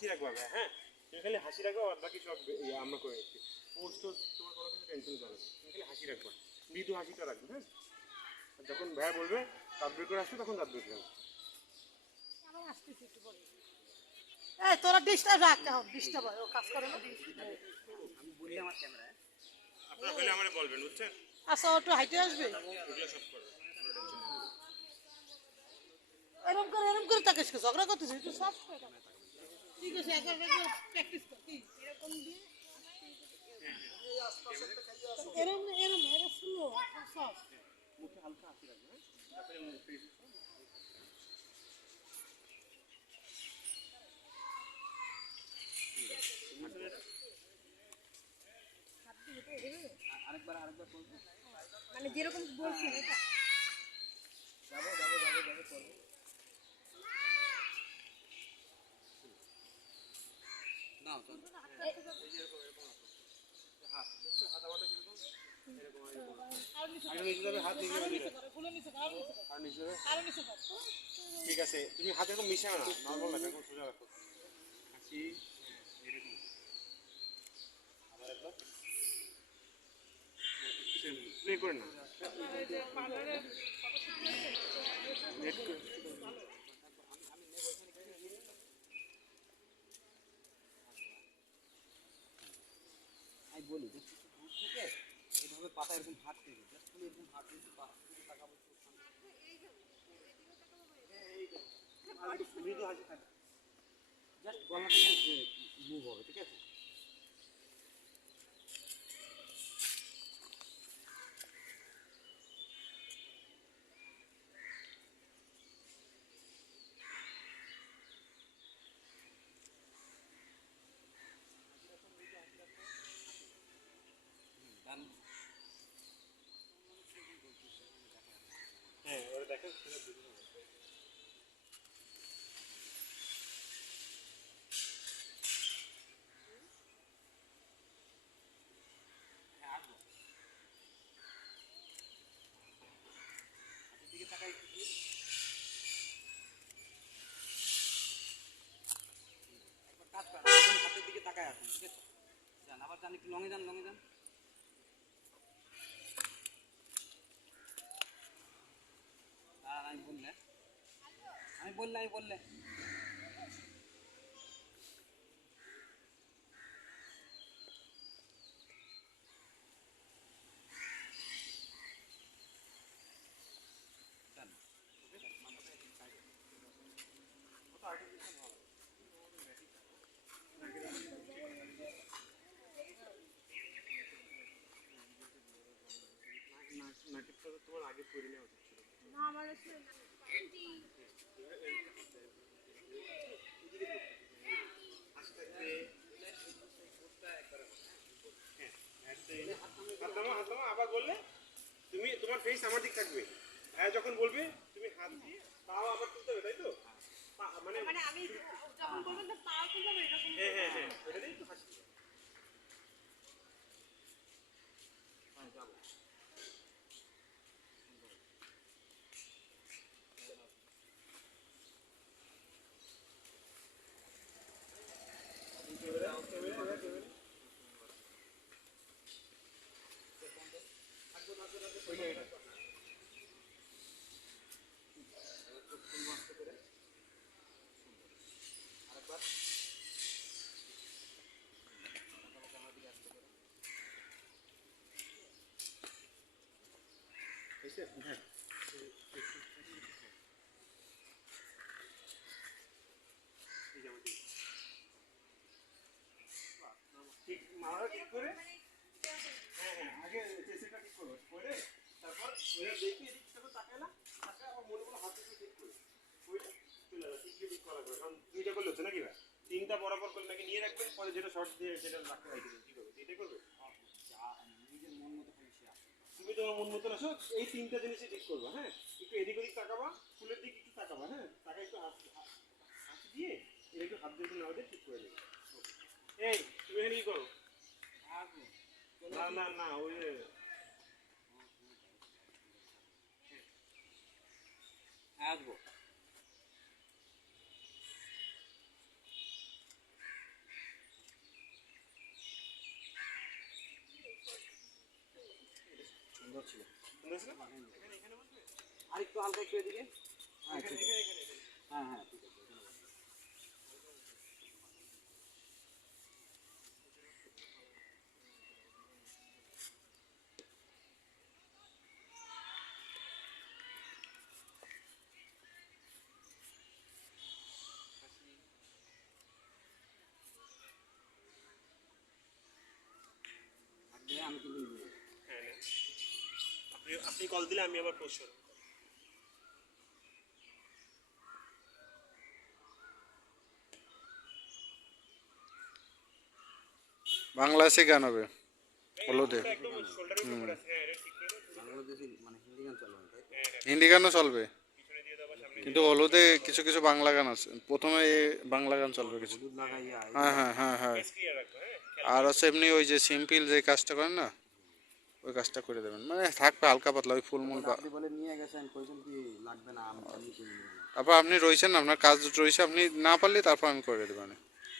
হাসি রাখবা ভাই, হ্যাঁ? তুমি খালি হাসি রাখবা আর বাকি সব ইয়ে আমরা করে নিচ্ছি। পোস্ট তোমার কোনো কিছু টেনশন করবে তুমি খালি হাসি রাখবা। মৃদু হাসিটা রাখবে হ্যাঁ? আর যখন ভাইয়া বলবে দাঁত করে আসবে তখন দাঁত করে আসবে। আবার আসতেছি একটু পরে। এই তোরা ডিস্টার্ব রাখ এখন ডিস্টার্ব হয় ও কাজ করে না। আপনার হলে আমার বলবেন বুঝছেন? আচ্ছা হাইটে আসবে? এরকম করে এরকম করে তাকে ঝগড়া করতেছিস একটু সব ঠিক আছে একবার প্র্যাকটিস কর কি এরকম দিয়ে এরকম এরকম এরকম স্লো সব মুখে হালকা হাসি রাখবে হ্যাঁ তারপরে মুখ face মানে যেরকম বলছেন এটা আর নিচে আগে নিচে যাবে হাত নিচে আরও যাবে নিচে করে ফুলে নিচে করে আরও নিচে করে আর নিচে যাবে আরও নিচে কর ঠিক আছে তুমি হাত এরকম মিশাও না নর্মাল রাখো এরকম সোজা রাখো হাসি এরকম আবার একবার করে না নেট করে বলি ঠিক আছে থেকে এইভাবে পাতা এরকম হাত থেকে জাস্ট তুমি এরকম হাত দিয়ে পা দিকে তাকাবো ভিডিও হাসি থাকে জাস্ট গলাটা থেকে মুভ হবে ঠিক আছে ডান হ্যাঁ ওরা দেখেন সেটা বুঝে নেবে। হ্যাঁ আসব হাতের দিকে তাকাই একটু দিয়ে। একবার কাজ করেন একদম হাতের দিকে তাকায় আসুন ঠিক আছে যান আবার যান একটু লঙে যান লঙে যান দাঁড়ান আমি বললে আমি বললে আমি বললে করে নেওয়া উচিত ছিল না আমার হ্যাঁ, আবার বললে তুমি তোমার ফেস আমার দিক থাকবে হ্যাঁ যখন বলবে তুমি হাত দিয়ে পাও আবার তুলতে হবে তাই তো মানে মানে আমি যখন হবে এরকম হ্যাঁ হ্যাঁ হ্যাঁ। ওটা হাসি। ওইটা এটা দুইটা করলে হচ্ছে নাকি ভাই তিনটা বরাবর করলে নাকি নিয়ে রাখবেন পরে যেটা শর্ট দিয়ে যেটা রাখতে হয় কি করবে এটাই করবে তুমি তোমার মন মতন আসো এই তিনটা জিনিসই ঠিক করবে হ্যাঁ একটু এদিক ওদিক তাকাবা ফুলের দিকে একটু তাকাবা হ্যাঁ তাকে একটু হাত হাত- দিয়ে এটা একটু হাত দিয়ে নাও ঠিক করে দেবে এই তুমি এখানে কি করো? না না না, ওই আসব। সুন্দর আর একটু হালকা একটু এদিকে। হ্যাঁ হ্যাঁ।, হ্যাঁ। আপনি কল দিলে আমি আবার পোস্ট করব। বাংলা শেখানো হলুদে। আছে হ্যাঁ। বাংলাদেশে মানে গান? হ্যাঁ হিন্দি গানও চলবে। পিছনে দিয়ে দাও বা সামনে কিন্তু হলুদে কিছু কিছু বাংলা গান আছে। প্রথমে বাংলা গান চলবে কিছু। হ্যাঁ হ্যাঁ হ্যাঁ হ্যাঁ। হ্যাঁ আর হচ্ছে এমনি ওই যে সিম্পল যে কাজটা করেন না ওই কাজটা করে দেবেন। মানে থাকবে হালকা পাতলা ওই ফুলমুল। তারপর আপনি রয়েছেন আপনার কাজ রয়েছে আপনি না পারলে তারপর আমি করে দেবেন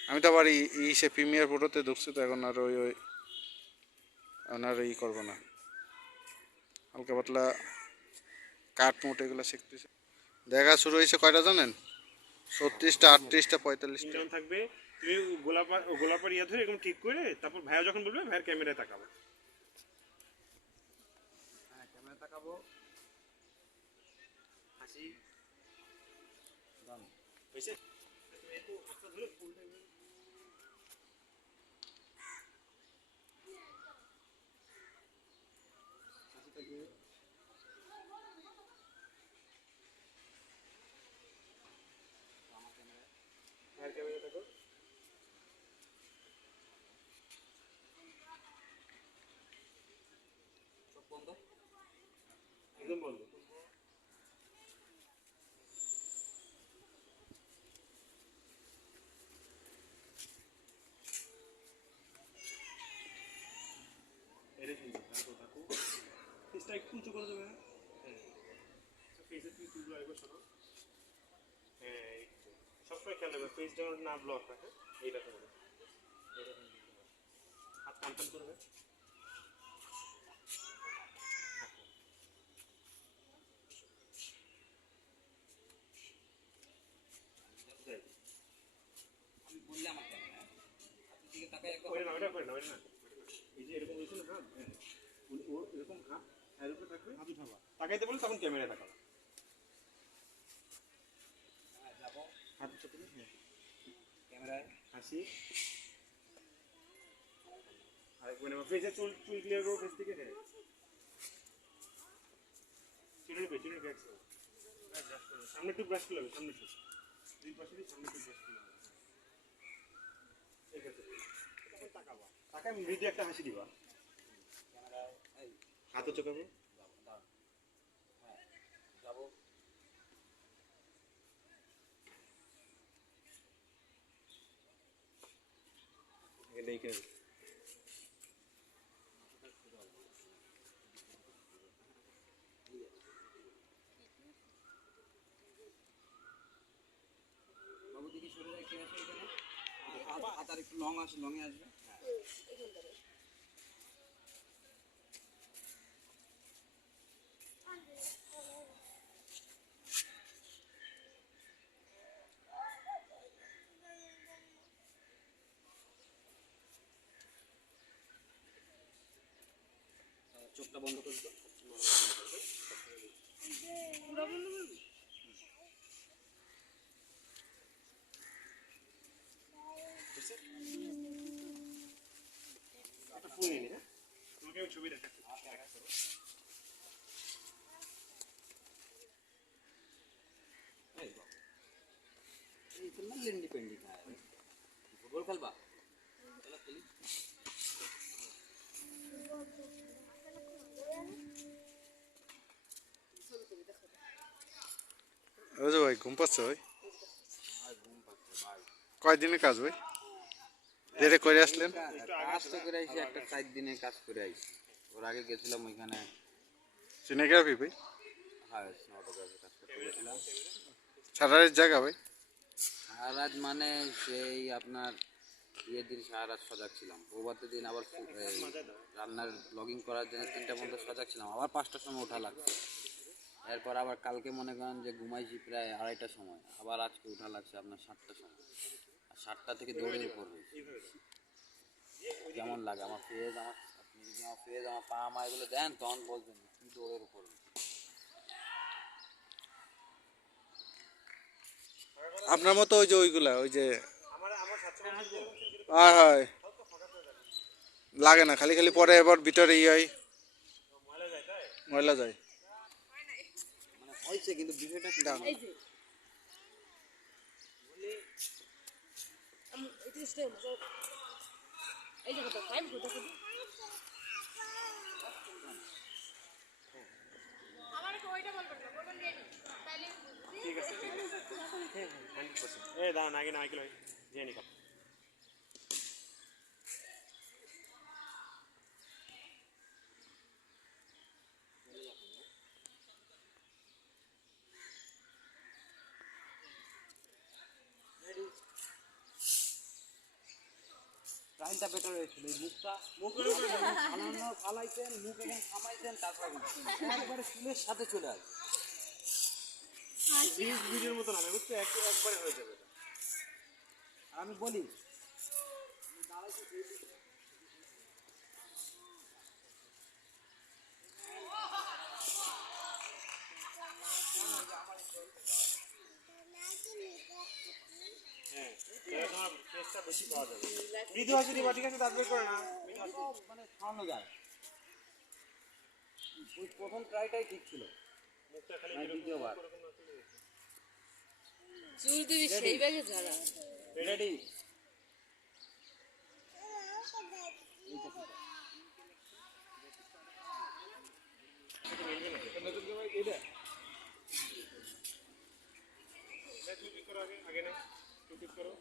আমি তো আবার ই- সে প্রিমিয়ার ফটোতে ঢুকছি তো এখন আর ওই ওই আর ই করব না। হালকা পাতলা কাঠ মোট এগুলো শিখতেছে। দেখা শুরু হয়েছে কয়টা জানেন? ছত্রিশটা আটত্রিশটা পঁয়তাল্লিশটা। থাকবে তুমি গোলাপা গোলাপার ইয়া ধরে এরকম ঠিক করে তারপর ভাইয়া যখন বলবে ভাইয়ের ক্যামেরায় তাকাবো হ্যাঁ ক্যামেরা তাকাবো হাসি হয়েছে তুমি একটু হাতটা ধরে ফুলটা এভাবে- হাসি থাকবে আমার ক্যামেরা ভাইয়ের ক্যামেরায় তাকাও সব বন্ধ একদম বন্ধ এটা সুন্দর ফেসটা একটু হ্যাঁ? তুমি সরো হ্যাঁ সবসময় খেয়াল রাখবে ফেস না ব্লক হয় হ্যাঁ? এইটা। হাত টান করবে আমি বললে আমার ক্যামেরা আপনি দিকে তাকাই একবার ওইটা না ওইটা করে না ওইটা না এই যে এরকম হয়েছে না হাত হ্যাঁ ও- ও এরকম হাত এর উপরে থাকবে হাত উঠাবা তাকাইতে বলে তখন তাকাবা হাত হ্যাঁ ক্যামেরায়। হাসি। মানে ফেসে চুল চুল ক্লিয়ার করো ফেস থেকে। চুলের বে চুলের ব্যাক সামনে একটু ব্রাশ করলে হবে সামনে একটু। দুই পাশে সামনে একটু ব্রাশ করলে হবে। ঠিক আছে। তখন তাকাবা। তাকায় মৃদু একটা হাসি দিবা। হাতও চোখাবো যাব হ্যাঁ যাব এটা এইখানে বাবু দিকে সরে যায় কে আসে এখানে? হাত- হাত আর একটু লং আসে লংয়ে আসবে। হ্যাঁ। বন্ধ করে তোমাকে ছবি দেখাচ্ছি এই বাবু এই তো না লেন্ডি পেন্ডি খায় ফুটবল খেলবা চলো খেলি ওই ভাই, ঘুম পাচ্ছে ভাই। কয়দিনের কাজ ভাই? দেরে করে আসলেন? কাজ তো করে একটা চার দিনে কাজ করে ওর আগে গেছিলাম ওইখানে ভাই? হ্যাঁ কাজ করতে জায়গা ভাই? মানে সেই আপনার দিন সজাগ ছিলাম। দিন আবার রান্নার ব্লগিং করার জন্য তিনটা পর্যন্ত সজাগ ছিলাম। আবার পাঁচটার সময় ওঠা লাগছে। এরপর আবার কালকে মনে করেন যে ঘুমাইছি প্রায় আড়াইটার সময়। আবার আজকে উঠা লাগছে আপনার সাতটার সময়। আর সাতটা থেকে দৌড়ের উপর রয়েছে কেমন লাগে? আমার ফেজ আমার আপনি যদি আমার ফেজ আমার পা মা এগুলো দেন তখন বলবেন কি দৌড়ের উপর। আপনার মতো ওই যে ওইগুলা ওই যে হয় হয়। লাগে না খালি খালি পরে এবার ভিতরে ই হয়। ময়লা যায় তাই ময়লা যায় মানে হয়েছে কিন্তু বিষয়টা বুঝছি ঠিক আছে ঠিক আছে। দাঁড়ান আগে না কিলো যে নিকাম হয়েছিল মুখটা উপরে খালানো মুখ এখানে একবারে চুলের সাথে চলে ভিডিওর মতো একবারে হয়ে যাবে। আমি বলি হ্যাঁ বেশি পাওয়া যাবে মৃদু আছে দিবা ঠিক আছে? দাঁত বের করে না। মানে খাওয়ানো যায় ওই প্রথম ট্রাইটাই ঠিক ছিল। মুখটা খালি দ্বিতীয়বার। চুল দিবি সেই ব্যাগে ঝাড়া রেডি এটা তুমি ঠিক করো আগে আগে না তুমি ঠিক করো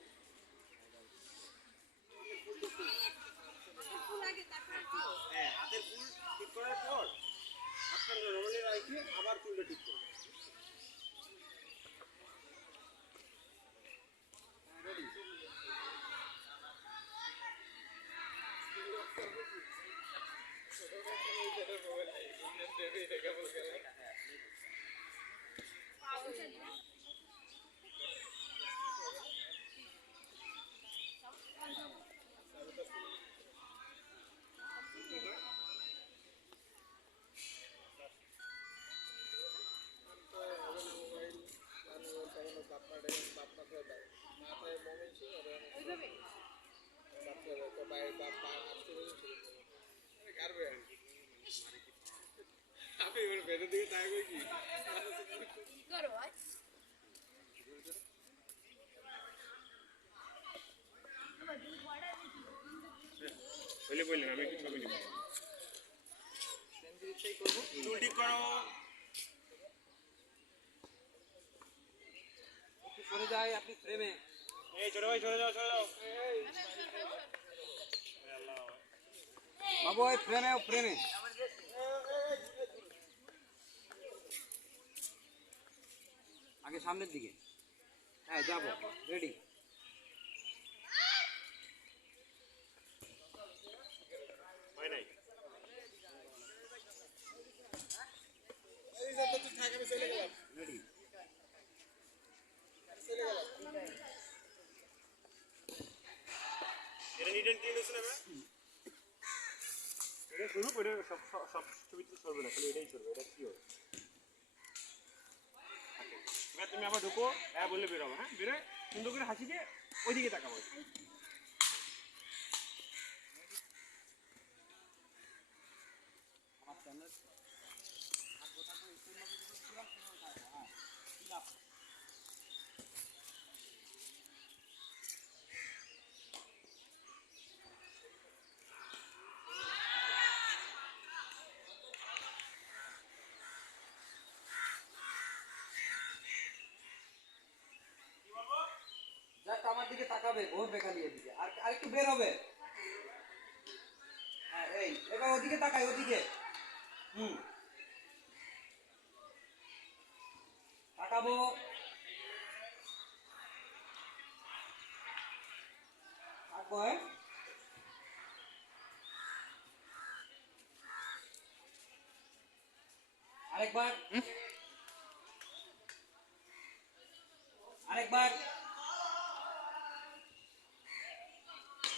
হ্যাঁ হাতের ফুল ঠিক করার পর আপনার নর্মালি রাখি আবার চুলটা ঠিক করবে। এবার দিকে আমি একটু ছবি নিব চুল আপনি ফ্রেমে এই ভাই সরে যাও সরে যাও বাবু ওই ফ্রেমে ফ্রেমে আগে সামনের দিকে। হ্যাঁ যাব। রেডি রেডি এটা নিট এন্ড ক্লিন হচ্ছে না এটা শুরু করে সব সব- সব ছবিতে চলবে না, খালি এটাই চলবে, এটা কি হবে? এবার তুমি আবার ঢুকো বেরোবো হ্যাঁ? বেরোয় সুন্দর করে হাসি দিয়ে ওইদিকে তাকাবো। দিকে তাকাবে ভোর বেকালিয়ে দিকে আর আর একটু বের হবে। হ্যাঁ এই, এবার ওদিকে তাকাই ওদিকে। হুম। তাকাবো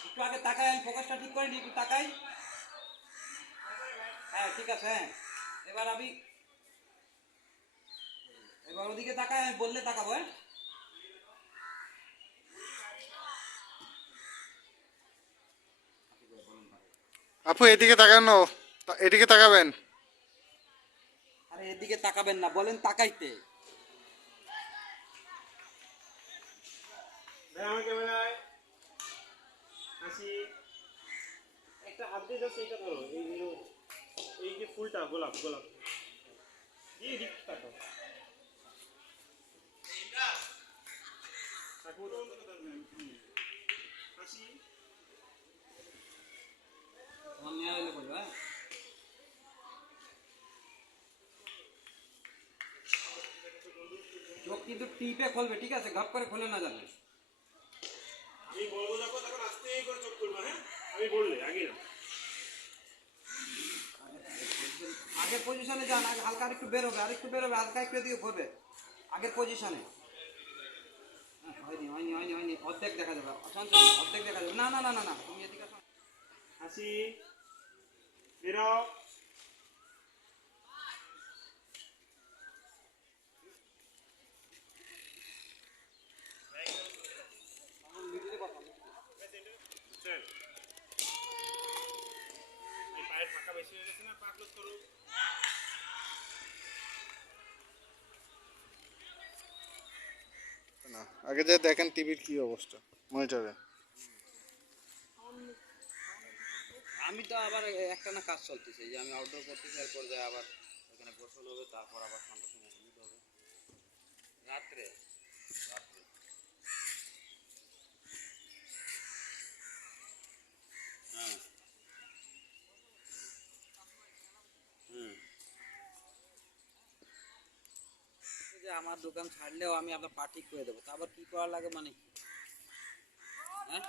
একটু আগে তাকাই আমি ফোকাসটা ঠিক করে নিই একটু তাকাই হ্যাঁ হ্যাঁ। এবার আমি এবার ওদিকে তাকাই আমি বললে তাকাবো হ্যাঁ। আপু এদিকে তাকানো এদিকে তাকাবেন। আরে এদিকে তাকাবেন না বলেন তাকাইতে। একটা হাত দিয়ে জাস্ট এইটা ধরো এই এই- এই যে ফুলটা গোলাপ গোলাপ। দিয়ে দিক হ্যাঁ চোখ কিন্তু টিপে খুলবে ঠিক আছে? ঘপ করে খুলে না যাবে আমি বলব যখন তখন আস্তে করে চোখ করব হ্যাঁ? আমি বললে আগে না। আগের পজিশনে যান আগে হালকা আর একটু বেরোবে আর একটু বেরোবে হালকা একটু এদিকে ঘুরবে আগের পজিশনে হয়নি হয়নি হয়নি হয়নি অর্ধেক দেখা যাবে। অশান্ত অর্ধেক দেখা যাবে। না না না না না তুমি এদিকে আসো। হাসি বেরো। ফাঁকা বেশি হয়ে গেছে না? পা করো। না, আগে যে দেখেন টিভির কি অবস্থা, মনিটরে। আমি তো আবার একটা না কাজ চলতেছে, যে আমি আউটডোর করতেছি, এরপর যাই আবার ওখানে গোসল হবে, তারপর আবার সন্ধ্যার সময় হবে। রাত্রে? রাত্রে হ্যাঁ হুম এই যে আমার দোকান ছাড়লেও আমি আপনার পার্টি করে দেবো। তারপর কি করা লাগে মানে হ্যাঁ?